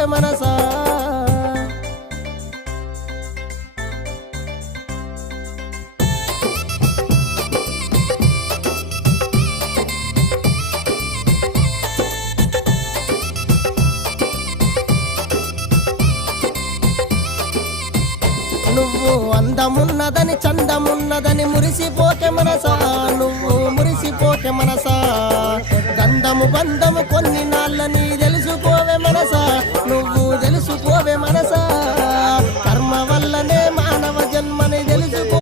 మురిసిపోవే మనసా. నువ్వు అందమున్నదని చందమున్నదని మురిసిపోకే మనసా, నువ్వు మురిసిపోకే మనసా. గంధము బంధము కొన్ని నాళ్ళని